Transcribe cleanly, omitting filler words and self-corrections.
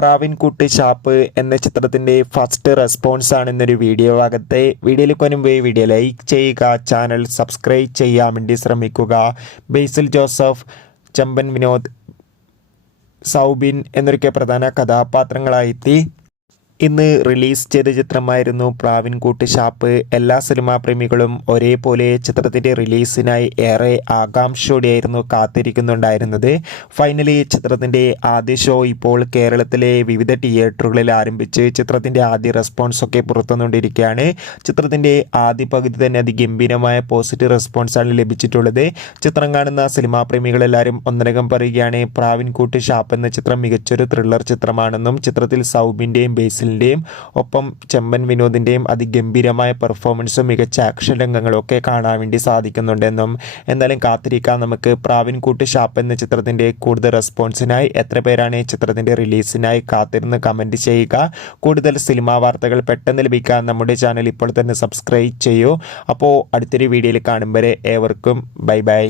പ്രാവിൻകുട്ടി shop എന്ന ചിത്രത്തിൻ്റെ first response ആണ് ഇന്നൊരു വീഡിയോ ഭാഗത്തെ. വീഡിയോയിലേക്ക് വരുമ്പോൾ വീഡിയോ ലൈക്ക് ചെയ്യുക, ചാനൽ സബ്സ്ക്രൈബ് ചെയ്യാൻ വേണ്ടി ശ്രമിക്കുക. ബേസിൽ ജോസഫ്, ചെമ്പൻ വിനോദ്, സൗബിൻ എന്നൊക്കെ പ്രധാന കഥാപാത്രങ്ങളായെത്തി ഇന്ന് റിലീസ് ചെയ്ത ചിത്രമായിരുന്നു പ്രാവിൻകുട്ടി ഷാപ്പ്. എല്ലാ സിനിമാ പ്രേമികളും ഒരേപോലെ ചിത്രത്തിൻ്റെ റിലീസിനായി ഏറെ ആകാംക്ഷയോടെയായിരുന്നു കാത്തിരിക്കുന്നുണ്ടായിരുന്നത്. ഫൈനലി ചിത്രത്തിൻ്റെ ആദ്യ ഷോ ഇപ്പോൾ കേരളത്തിലെ വിവിധ തിയേറ്ററുകളിൽ ആരംഭിച്ച് ചിത്രത്തിൻ്റെ ആദ്യ റെസ്പോൺസൊക്കെ പുറത്തുവന്നുകൊണ്ടിരിക്കുകയാണ്. ചിത്രത്തിൻ്റെ ആദ്യ പകുതി തന്നെ അതിഗംഭീരമായ പോസിറ്റീവ് റെസ്പോൺസാണ് ലഭിച്ചിട്ടുള്ളത്. ചിത്രം കാണുന്ന സിനിമാ പ്രേമികളെല്ലാവരും ഒന്നടങ്കം പറയുകയാണ് പ്രാവിൻകുട്ടി ഷാപ്പ് എന്ന ചിത്രം മികച്ചൊരു ത്രില്ലർ ചിത്രമാണെന്നും ചിത്രത്തിൽ സൗബിൻ്റെയും ബേസിൽ ഒപ്പം ചെമ്പൻ വിനോദിൻ്റെയും അതിഗംഭീരമായ പെർഫോമൻസും മികച്ച ആക്ഷൻ രംഗങ്ങളൊക്കെ കാണാൻ വേണ്ടി സാധിക്കുന്നുണ്ടെന്നും. എന്തായാലും കാത്തിരിക്കാം നമുക്ക് പ്രാവിൻകുട്ടി ഷാപ്പ് എന്ന ചിത്രത്തിൻ്റെ കൂടുതൽ റെസ്പോൺസിനായി. എത്ര പേരാണ് ചിത്രത്തിൻ്റെ റിലീസിനായി കാത്തിരുന്ന് കമൻറ്റ് ചെയ്യുക. കൂടുതൽ സിനിമാ വാർത്തകൾ പെട്ടെന്ന് ലഭിക്കാൻ നമ്മുടെ ചാനൽ ഇപ്പോൾ തന്നെ സബ്സ്ക്രൈബ് ചെയ്യൂ. അപ്പോൾ അടുത്തൊരു വീഡിയോയിൽ കാണും വരെ ഏവർക്കും ബൈ ബൈ.